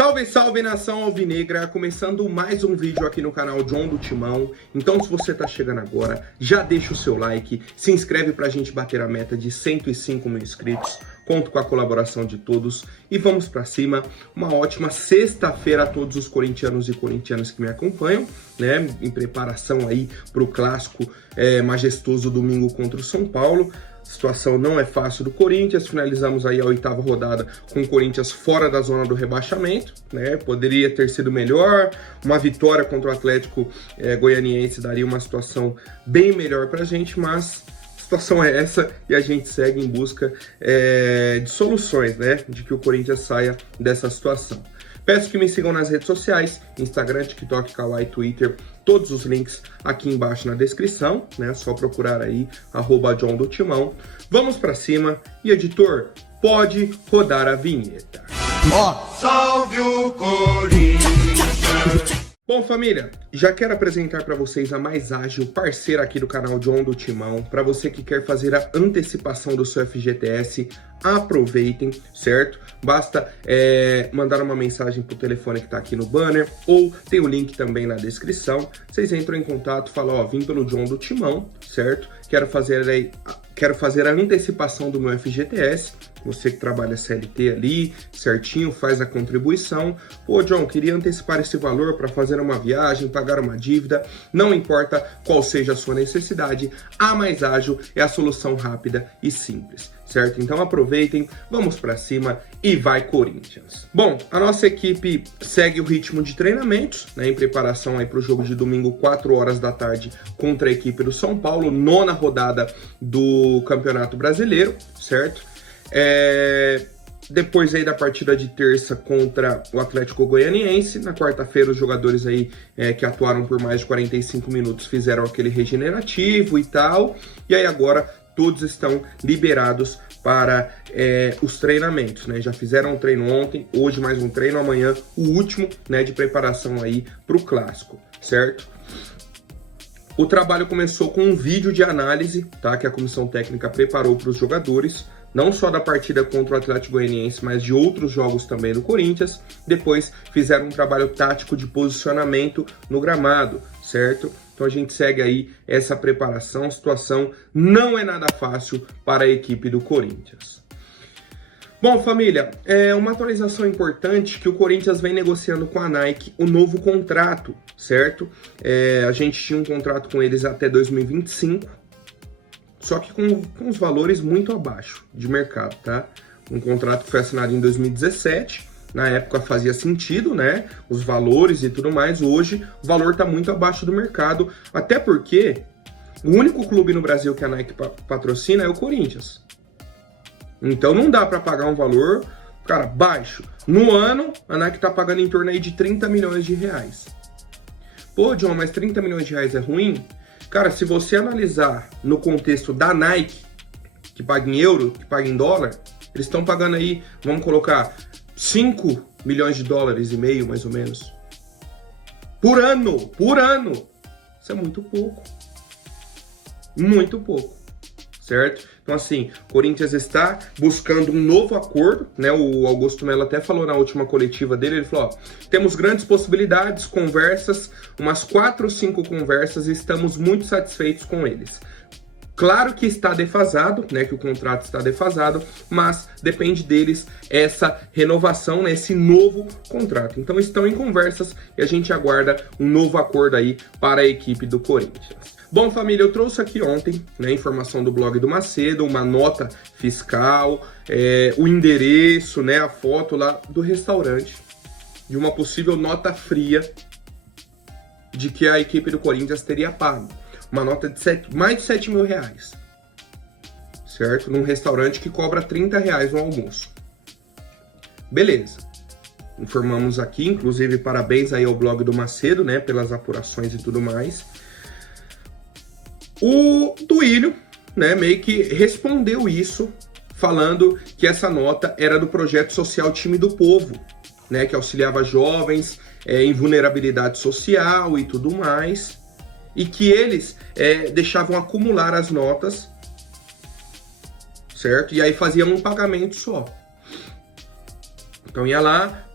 Salve, salve nação alvinegra, começando mais um vídeo aqui no canal John do Timão. Então se você tá chegando agora, já deixa o seu like, se inscreve pra gente bater a meta de 105 mil inscritos. Conto com a colaboração de todos e vamos pra cima. Uma ótima sexta-feira a todos os corintianos e corintianas que me acompanham, né? Em preparação aí pro clássico majestoso domingo contra o São Paulo. A situação não é fácil do Corinthians, finalizamos aí a 8ª rodada com o Corinthians fora da zona do rebaixamento, né? Poderia ter sido melhor, uma vitória contra o Atlético Goianiense daria uma situação bem melhor pra gente, mas a situação é essa e a gente segue em busca de soluções, né? De que o Corinthians saia dessa situação. Peço que me sigam nas redes sociais, Instagram, TikTok, Kawaii, Twitter, todos os links aqui embaixo na descrição, né? Só procurar aí, @John do Timão. Vamos pra cima e, editor, pode rodar a vinheta. Salve o Corinthians! Bom, família, já quero apresentar para vocês a mais ágil parceira aqui do canal John do Timão. Para você que quer fazer a antecipação do seu FGTS, aproveitem, certo? Basta mandar uma mensagem pro telefone que tá aqui no banner, ou tem o link também na descrição. Vocês entram em contato, falam, ó, vim pelo John do Timão, certo? Quero fazer a antecipação do meu FGTS. Você que trabalha CLT ali, certinho, faz a contribuição. Pô, John, queria antecipar esse valor para fazer uma viagem, pagar uma dívida. Não importa qual seja a sua necessidade, a Mais Ágil é a solução rápida e simples, certo? Então aproveitem, vamos para cima e vai Corinthians! Bom, a nossa equipe segue o ritmo de treinamentos, né, em preparação aí para o jogo de domingo, 4 horas da tarde, contra a equipe do São Paulo, 9ª rodada do Campeonato Brasileiro, certo? Depois aí da partida de terça contra o Atlético Goianiense, na quarta-feira os jogadores aí que atuaram por mais de 45 minutos fizeram aquele regenerativo e tal, e aí agora todos estão liberados para os treinamentos, né? Já fizeram um treino ontem, hoje mais um treino, amanhã o último, né, de preparação aí para o clássico, certo? O trabalho começou com um vídeo de análise, tá, que a comissão técnica preparou para os jogadores, não só da partida contra o Atlético Goianiense, mas de outros jogos também do Corinthians. Depois fizeram um trabalho tático de posicionamento no gramado, certo? Então a gente segue aí essa preparação. A situação não é nada fácil para a equipe do Corinthians. Bom, família, uma atualização importante que o Corinthians vem negociando com a Nike o novo contrato, certo? A gente tinha um contrato com eles até 2025, só que com os valores muito abaixo de mercado, tá? Um contrato que foi assinado em 2017, na época fazia sentido, né? Os valores e tudo mais, hoje o valor tá muito abaixo do mercado, até porque o único clube no Brasil que a Nike patrocina é o Corinthians. Então não dá para pagar um valor, cara, baixo. No ano, a Nike tá pagando em torno aí de 30 milhões de reais. Pô, John, mas 30 milhões de reais é ruim? Cara, se você analisar no contexto da Nike, que paga em euro, que paga em dólar, eles estão pagando aí, vamos colocar, 5 milhões de dólares e meio, mais ou menos. Por ano! Isso é muito pouco. Muito pouco, certo? Então assim, o Corinthians está buscando um novo acordo, né? O Augusto Melo até falou na última coletiva dele, ele falou, ó, temos grandes possibilidades, conversas, umas 4 ou 5 conversas e estamos muito satisfeitos com eles. Claro que está defasado, né, que o contrato está defasado, mas depende deles essa renovação, né, esse novo contrato. Então estão em conversas e a gente aguarda um novo acordo aí para a equipe do Corinthians. Bom, família, eu trouxe aqui ontem, né, informação do blog do Macedo, uma nota fiscal, o endereço, né, a foto lá do restaurante, de uma possível nota fria de que a equipe do Corinthians teria pago. Uma nota de mais de 7 mil reais, certo? Num restaurante que cobra 30 reais no almoço. Beleza. Informamos aqui, inclusive parabéns aí ao blog do Macedo, né, pelas apurações e tudo mais. O Duílio, né, meio que respondeu isso, falando que essa nota era do projeto social Time do Povo, né, que auxiliava jovens em vulnerabilidade social e tudo mais, e que eles deixavam acumular as notas, certo? E aí faziam um pagamento só. Então ia lá,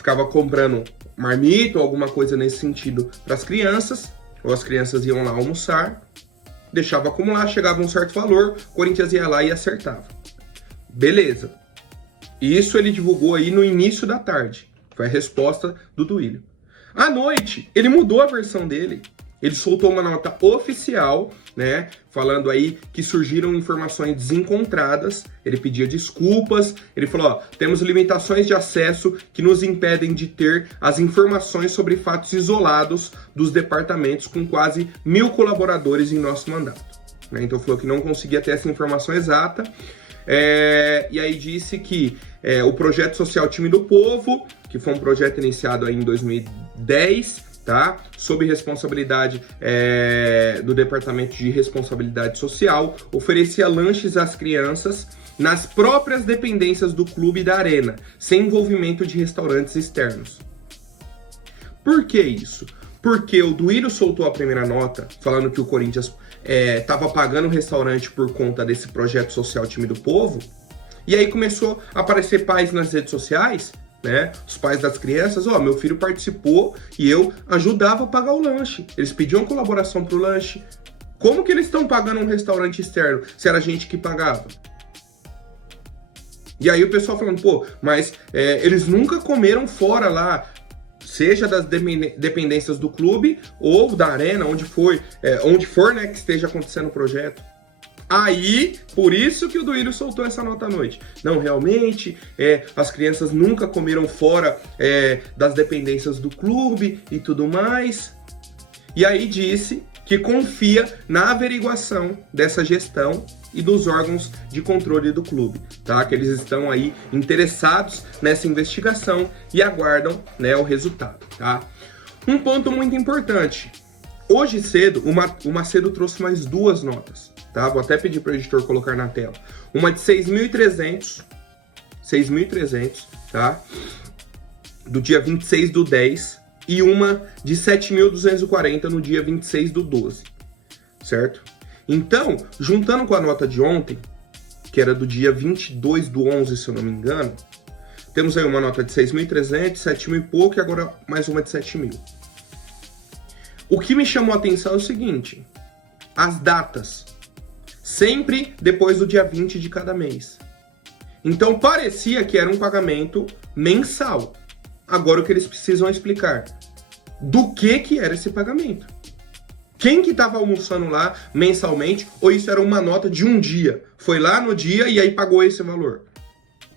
ficava comprando marmita ou alguma coisa nesse sentido para as crianças, ou as crianças iam lá almoçar, deixava acumular, chegava um certo valor, o Corinthians ia lá e acertava. Beleza. Isso ele divulgou aí no início da tarde. Foi a resposta do Duílio. À noite, ele mudou a versão dele. Ele soltou uma nota oficial, né, falando aí que surgiram informações desencontradas. Ele pedia desculpas. Ele falou, ó, temos limitações de acesso que nos impedem de ter as informações sobre fatos isolados dos departamentos com quase 1.000 colaboradores em nosso mandato. Né? Então falou que não conseguia ter essa informação exata. E aí disse que o projeto social Time do Povo, que foi um projeto iniciado aí em 2010, tá? Sob responsabilidade do Departamento de Responsabilidade Social, oferecia lanches às crianças nas próprias dependências do clube e da arena, sem envolvimento de restaurantes externos. Por que isso? Porque o Duílio soltou a primeira nota falando que o Corinthians estava pagando o restaurante por conta desse projeto social Time do Povo, e aí começou a aparecer pais nas redes sociais, né? Os pais das crianças, ó, meu filho participou e eu ajudava a pagar o lanche. Eles pediam colaboração pro lanche. Como que eles estão pagando um restaurante externo se era a gente que pagava? E aí o pessoal falando, pô, mas eles nunca comeram fora lá, seja das dependências do clube ou da arena, onde for, né, que esteja acontecendo o projeto. Aí, por isso que o Duílio soltou essa nota à noite. Não, realmente, as crianças nunca comeram fora das dependências do clube e tudo mais. E aí disse que confia na averiguação dessa gestão e dos órgãos de controle do clube, tá? Que eles estão aí interessados nessa investigação e aguardam, né, o resultado, tá? Um ponto muito importante. Hoje cedo, o Macedo trouxe mais duas notas, tá? Vou até pedir para o editor colocar na tela. Uma de 6.300, tá? Do dia 26/10, e uma de 7.240 no dia 26/12, certo? Então, juntando com a nota de ontem, que era do dia 22/11, se eu não me engano, temos aí uma nota de 6.300, 7.000 e pouco, e agora mais uma de 7.000. O que me chamou a atenção é o seguinte: as datas, sempre depois do dia 20 de cada mês. Então parecia que era um pagamento mensal. Agora o que eles precisam explicar: do que era esse pagamento? Quem que estava almoçando lá mensalmente, ou isso era uma nota de um dia? Foi lá no dia e aí pagou esse valor?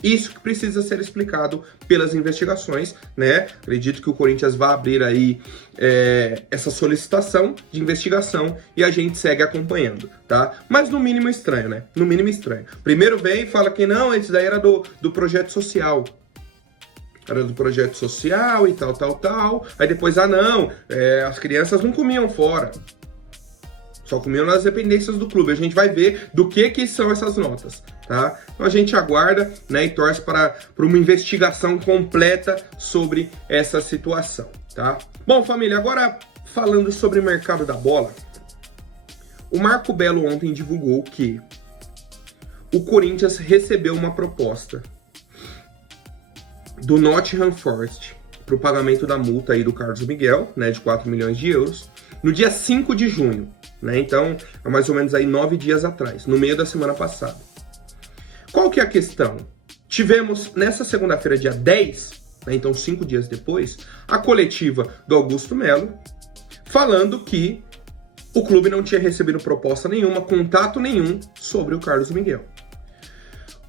Isso que precisa ser explicado pelas investigações, né? Acredito que o Corinthians vai abrir aí essa solicitação de investigação e a gente segue acompanhando, tá? Mas no mínimo estranho, né? No mínimo estranho. Primeiro vem e fala que não, esse daí era do projeto social. Era do projeto social e tal. Aí depois, não, as crianças não comiam fora. Só comiam nas dependências do clube. A gente vai ver do que são essas notas, tá? Então a gente aguarda, né, e torce para uma investigação completa sobre essa situação, tá? Bom, família, agora falando sobre o mercado da bola, o Marco Belo ontem divulgou que o Corinthians recebeu uma proposta do Nottingham Forest para o pagamento da multa aí do Carlos Miguel, né, de 4 milhões de euros, no dia 5 de junho, né? Então, é mais ou menos aí 9 dias atrás, no meio da semana passada. Qual que é a questão? Tivemos nessa segunda-feira, dia 10, né, então 5 dias depois, a coletiva do Augusto Melo, falando que o clube não tinha recebido proposta nenhuma, contato nenhum sobre o Carlos Miguel.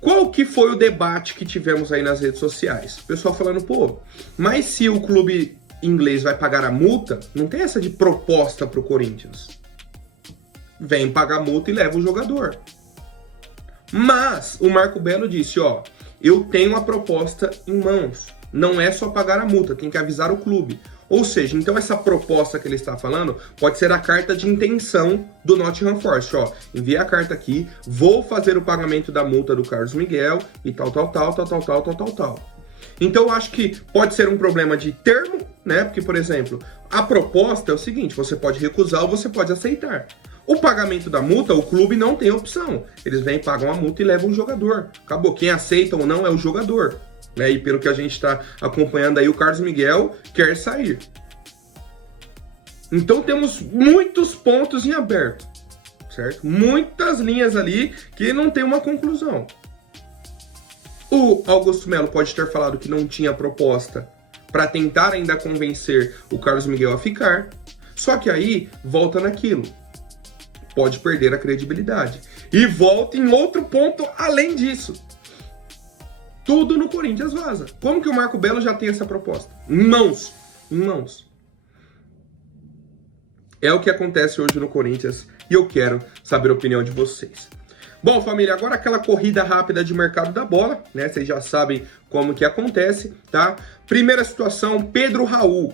Qual que foi o debate que tivemos aí nas redes sociais? O pessoal falando, pô, mas se o clube inglês vai pagar a multa, não tem essa de proposta pro Corinthians. Vem pagar a multa e leva o jogador. Mas o Marco Belo disse, ó, eu tenho a proposta em mãos. Não é só pagar a multa, tem que avisar o clube. Ou seja, então essa proposta que ele está falando pode ser a carta de intenção do Nottingham Forest. Ó, envia a carta aqui, vou fazer o pagamento da multa do Carlos Miguel e tal. Então eu acho que pode ser um problema de termo, né? Porque, por exemplo, a proposta é o seguinte, você pode recusar ou você pode aceitar. O pagamento da multa, o clube não tem opção. Eles vêm, pagam a multa e levam o jogador. Acabou. Quem aceita ou não é o jogador. né? E pelo que a gente está acompanhando aí, o Carlos Miguel quer sair. Então temos muitos pontos em aberto, certo? Muitas linhas ali que não tem uma conclusão. O Augusto Melo pode ter falado que não tinha proposta para tentar ainda convencer o Carlos Miguel a ficar, só que aí volta naquilo. Pode perder a credibilidade. E volta em outro ponto além disso. Tudo no Corinthians vaza. Como que o Marco Belo já tem essa proposta? Em mãos. É o que acontece hoje no Corinthians e eu quero saber a opinião de vocês. Bom, família, agora aquela corrida rápida de mercado da bola, né? Vocês já sabem como que acontece, tá? Primeira situação, Pedro Raul.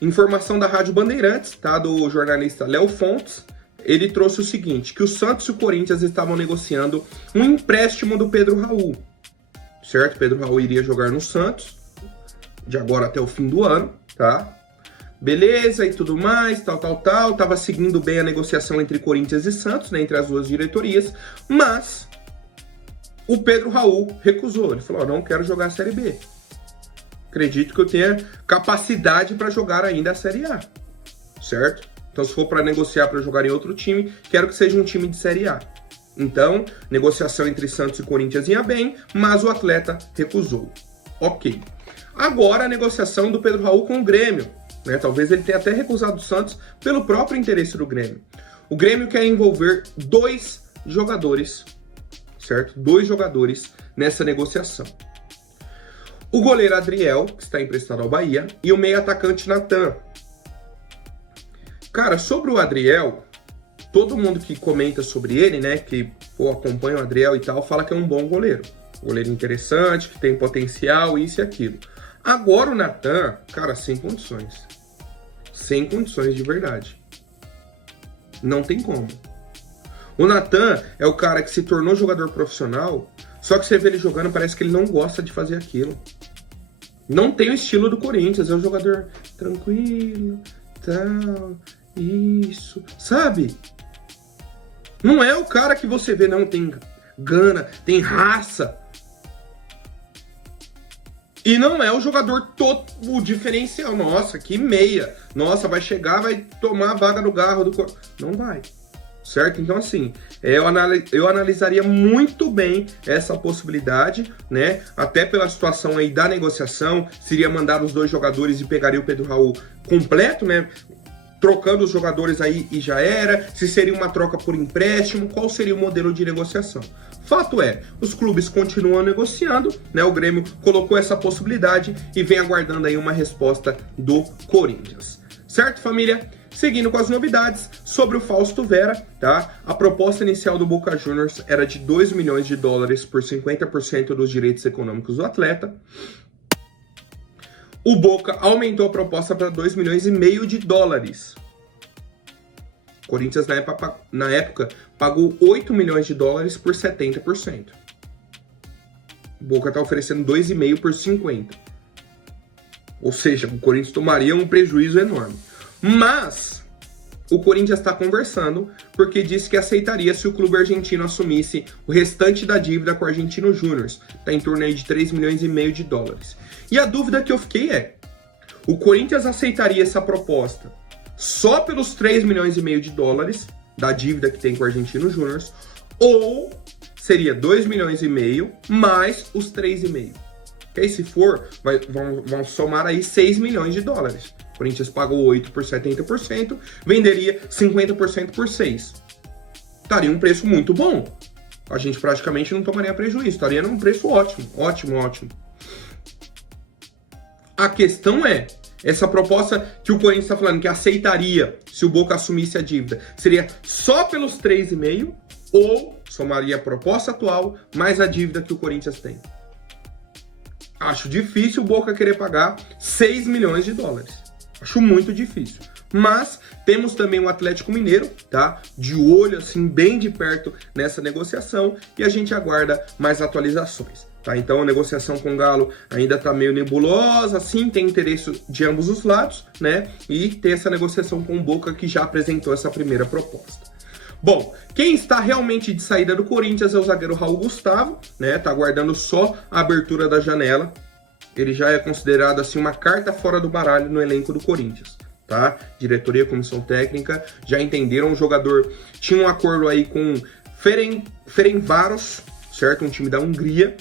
Informação da Rádio Bandeirantes, tá? Do jornalista Léo Fontes. Ele trouxe o seguinte, que o Santos e o Corinthians estavam negociando um empréstimo do Pedro Raul. Certo? Pedro Raul iria jogar no Santos, de agora até o fim do ano, tá? Beleza e tudo mais, tal. Tava seguindo bem a negociação entre Corinthians e Santos, né, entre as duas diretorias, mas o Pedro Raul recusou. Ele falou, não quero jogar a Série B. Acredito que eu tenha capacidade para jogar ainda a Série A, certo? Então se for para negociar para jogar em outro time, quero que seja um time de Série A. Então, negociação entre Santos e Corinthians ia bem, mas o atleta recusou. Ok. Agora a negociação do Pedro Raul com o Grêmio. Né? Talvez ele tenha até recusado o Santos pelo próprio interesse do Grêmio. O Grêmio quer envolver 2 jogadores, certo? 2 jogadores nessa negociação. O goleiro Adriel, que está emprestado ao Bahia, e o meio atacante Natan. Cara, sobre o Adriel, todo mundo que comenta sobre ele, né, que acompanha o Adriel e tal, fala que é um bom goleiro. Goleiro interessante, que tem potencial, isso e aquilo. Agora o Natan, cara, sem condições. Sem condições de verdade. Não tem como. O Natan é o cara que se tornou jogador profissional, só que você vê ele jogando, parece que ele não gosta de fazer aquilo. Não tem o estilo do Corinthians, é um jogador tranquilo, tal, isso, sabe? Não é o cara que você vê, não, tem gana, tem raça. E não é o jogador todo o diferencial. Nossa, que meia. Nossa, vai chegar, vai tomar a vaga no garro do Corinthians. Não vai. Certo? Então, assim, eu analisaria muito bem essa possibilidade, né? Até pela situação aí da negociação, seria mandar os 2 jogadores e pegaria o Pedro Raul completo, né? Trocando os jogadores aí e já era, se seria uma troca por empréstimo, qual seria o modelo de negociação. Fato é, os clubes continuam negociando, né? O Grêmio colocou essa possibilidade e vem aguardando aí uma resposta do Corinthians. Certo, família? Seguindo com as novidades sobre o Fausto Vera, tá? A proposta inicial do Boca Juniors era de $2 milhões por 50% dos direitos econômicos do atleta. O Boca aumentou a proposta para $2,5 milhões. O Corinthians, na época, pagou $8 milhões por 70%. O Boca está oferecendo 2,5 por 50%. Ou seja, o Corinthians tomaria um prejuízo enorme. Mas o Corinthians está conversando porque disse que aceitaria se o clube argentino assumisse o restante da dívida com o Argentino Júnior. Está em torno aí de $3,5 milhões. E a dúvida que eu fiquei é, o Corinthians aceitaria essa proposta só pelos $3,5 milhões da dívida que tem com o Argentino Júnior, ou seria $2,5 milhões mais os 3,5? Que aí se for, vão somar aí $6 milhões. O Corinthians pagou 8 por 70%, venderia 50% por 6. Estaria um preço muito bom. A gente praticamente não tomaria prejuízo, estaria num preço ótimo. A questão é, essa proposta que o Corinthians está falando que aceitaria se o Boca assumisse a dívida, seria só pelos 3,5 ou somaria a proposta atual mais a dívida que o Corinthians tem? Acho difícil o Boca querer pagar $6 milhões. Acho muito difícil. Mas temos também o Atlético Mineiro, tá? De olho, assim, bem de perto nessa negociação e a gente aguarda mais atualizações. Tá? Então a negociação com o Galo ainda está meio nebulosa, assim, tem interesse de ambos os lados, né? E tem essa negociação com o Boca que já apresentou essa primeira proposta. Bom, quem está realmente de saída do Corinthians é o zagueiro Raul Gustavo, né? Tá aguardando só a abertura da janela. Ele já é considerado assim uma carta fora do baralho no elenco do Corinthians, tá? Diretoria, comissão técnica já entenderam. O jogador tinha um acordo aí com Ferencváros, certo? Um time da Hungria.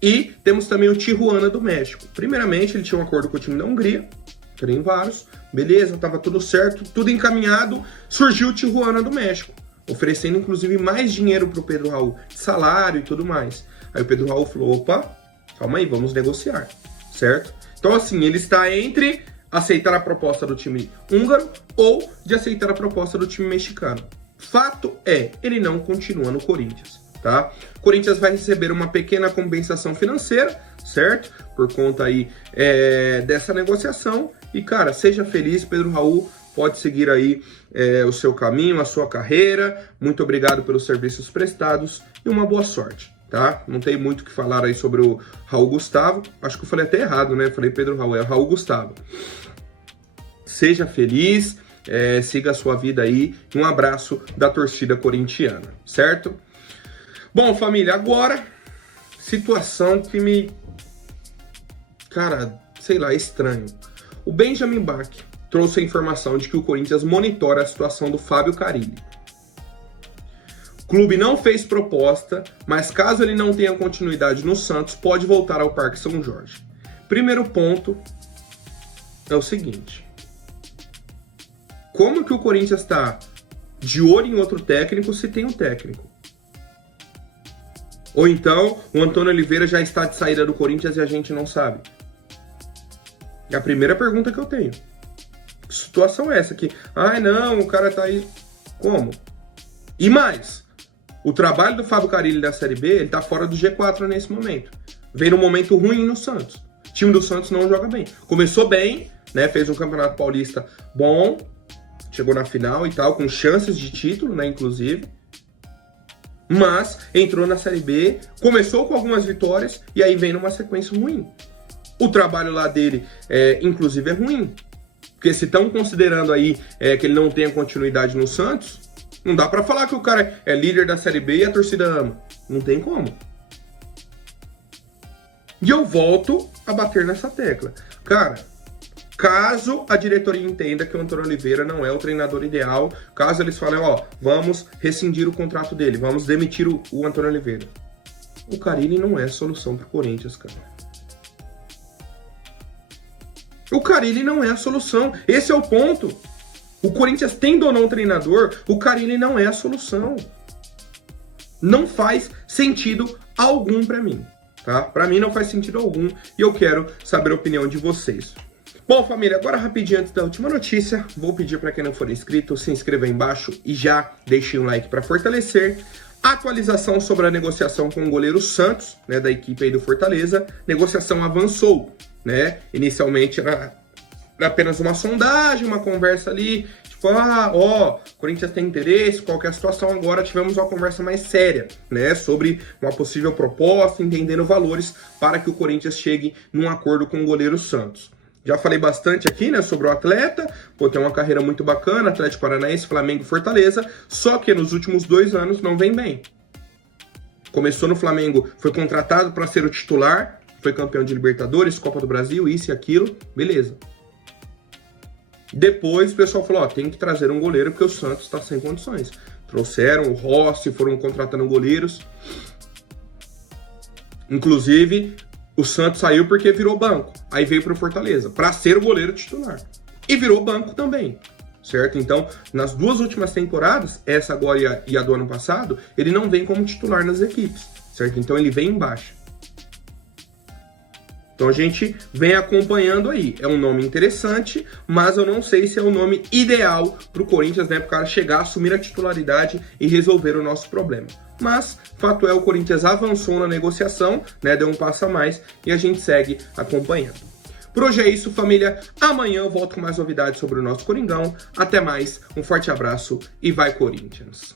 E temos também o Tijuana do México. Primeiramente, ele tinha um acordo com o time da Hungria, Ferencváros. Beleza, tava tudo certo, tudo encaminhado. Surgiu o Tijuana do México, oferecendo inclusive mais dinheiro pro Pedro Raul, salário e tudo mais. Aí o Pedro Raul falou, opa, calma aí, vamos negociar, certo? Então assim, ele está entre aceitar a proposta do time húngaro ou de aceitar a proposta do time mexicano. Fato é, ele não continua no Corinthians, tá? O Corinthians vai receber uma pequena compensação financeira, certo? Por conta aí dessa negociação. E, cara, seja feliz, Pedro Raul pode seguir aí o seu caminho, a sua carreira. Muito obrigado pelos serviços prestados e uma boa sorte, tá? Não tem muito o que falar aí sobre o Raul Gustavo. Acho que eu falei até errado, né? Falei Pedro Raul, é Raul Gustavo. Seja feliz, siga a sua vida aí. Um abraço da torcida corintiana, certo? Bom, família, agora, situação que me... Cara, sei lá, estranho. O Benjamin Bach trouxe a informação de que o Corinthians monitora a situação do Fábio Carille. O clube não fez proposta, mas caso ele não tenha continuidade no Santos, pode voltar ao Parque São Jorge. Primeiro ponto é o seguinte. Como que o Corinthians está de olho em outro técnico se tem um técnico? Ou então o Antônio Oliveira já está de saída do Corinthians e a gente não sabe? É a primeira pergunta que eu tenho. Que situação é essa aqui? Ai, não, o cara tá aí... Como? E mais, o trabalho do Fábio Carille da Série B, ele tá fora do G4 nesse momento. Vem num momento ruim no Santos. O time do Santos não joga bem. Começou bem, né? Fez um Campeonato Paulista bom, chegou na final e tal, com chances de título, né? Inclusive. Mas entrou na Série B, começou com algumas vitórias e aí vem numa sequência ruim. O trabalho lá dele, inclusive, é ruim. Porque se estão considerando aí que ele não tenha continuidade no Santos, não dá pra falar que o cara é líder da Série B e a torcida ama. Não tem como. E eu volto a bater nessa tecla. Cara, caso a diretoria entenda que o Antônio Oliveira não é o treinador ideal, caso eles falem, ó, vamos rescindir o contrato dele, vamos demitir o Antônio Oliveira. O Carille não é solução pro Corinthians, cara. O Carille não é a solução. Esse é o ponto. O Corinthians tendo ou não treinador, o Carille não é a solução. Não faz sentido algum pra mim, tá? Pra mim não faz sentido algum e eu quero saber a opinião de vocês. Bom, família, agora rapidinho antes da última notícia, vou pedir para quem não for inscrito, se inscreva aí embaixo e já deixe um like para fortalecer. Atualização sobre a negociação com o goleiro Santos, né, da equipe aí do Fortaleza. Negociação avançou, né? Inicialmente era apenas uma sondagem, uma conversa ali, tipo, Corinthians tem interesse, qual que é a situação? Agora tivemos uma conversa mais séria, né, sobre uma possível proposta, entendendo valores para que o Corinthians chegue num acordo com o goleiro Santos. Já falei bastante aqui, né, sobre o atleta, tem uma carreira muito bacana, Atlético Paranaense, Flamengo e Fortaleza, só que nos últimos 2 anos não vem bem. Começou no Flamengo, foi contratado para ser o titular, foi campeão de Libertadores, Copa do Brasil, isso e aquilo, beleza. Depois o pessoal falou, tem que trazer um goleiro porque o Santos está sem condições. Trouxeram o Rossi, foram contratando goleiros. Inclusive, o Santos saiu porque virou banco. Aí veio para o Fortaleza, para ser o goleiro titular. E virou banco também, certo? Então, nas 2 últimas temporadas, essa agora e a do ano passado, ele não vem como titular nas equipes, certo? Então ele vem em baixa. Então a gente vem acompanhando aí. É um nome interessante, mas eu não sei se é o nome ideal para o Corinthians, né? Para o cara chegar, assumir a titularidade e resolver o nosso problema. Mas, fato é, o Corinthians avançou na negociação, né? Deu um passo a mais e a gente segue acompanhando. Por hoje é isso, família. Amanhã eu volto com mais novidades sobre o nosso Coringão. Até mais, um forte abraço e vai Corinthians!